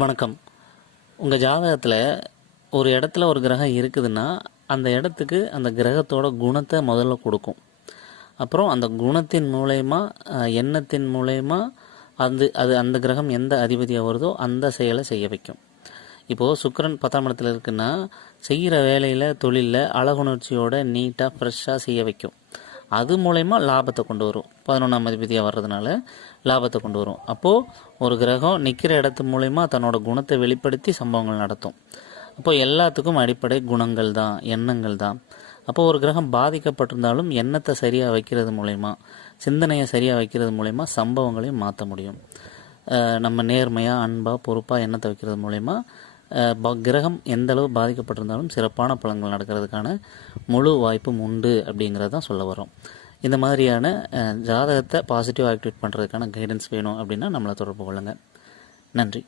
வணக்கம். உங்கள் ஜாதகத்தில் ஒரு இடத்துல ஒரு கிரகம் இருக்குதுன்னா அந்த இடத்துக்கு அந்த கிரகத்தோட குணத்தை முதல்ல கொடுக்கும். அப்புறம் அந்த குணத்தின் மூலயமா எண்ணத்தின் மூலயமா அந்த கிரகம் எந்த அதிபதியாக வருதோ அந்த செயலை செய்ய வைக்கும். இப்போது சுக்கிரன் 10ஆம் இடத்துல இருக்குன்னா செய்கிற வேலையில் தொழிலில் அழகுணர்ச்சியோட நீட்டாக ஃப்ரெஷ்ஷாக செய்ய வைக்கும். அது மூலயமா லாபத்தை கொண்டு வரும். 11ஆம் அதிபதியாக வர்றதுனால லாபத்தை கொண்டு வரும். அப்போது ஒரு கிரகம் நிற்கிற இடத்து மூலயமா தன்னோட குணத்தை வெளிப்படுத்தி சம்பவங்கள் நடத்தும். அப்போது எல்லாத்துக்கும் அடிப்படை குணங்கள் தான், எண்ணங்கள் தான். அப்போது ஒரு கிரகம் பாதிக்கப்பட்டிருந்தாலும் எண்ணத்தை சரியாக வைக்கிறது மூலயமா, சிந்தனையை சரியாக வைக்கிறது மூலயமா சம்பவங்களையும் மாற்ற முடியும். நம்ம நேர்மையாக, அன்பாக, பொறுப்பாக எண்ணத்தை வைக்கிறது மூலயமா கிரகம் எந்த அளவு பாதிக்கப்பட்டிருந்தாலும் சிறப்பான பலன்கள் நடக்கிறதுக்கான முழு வாய்ப்பும் உண்டு அப்படிங்கிறது தான் சொல்ல வரோம். இந்த மாதிரியான ஜாதகத்தை பாசிட்டிவ் ஆக்டிவேட் பண்ணுறதுக்கான கைடன்ஸ் வேணும் அப்படின்னா நம்மளை தொடர்பு கொள்ளுங்கள். நன்றி.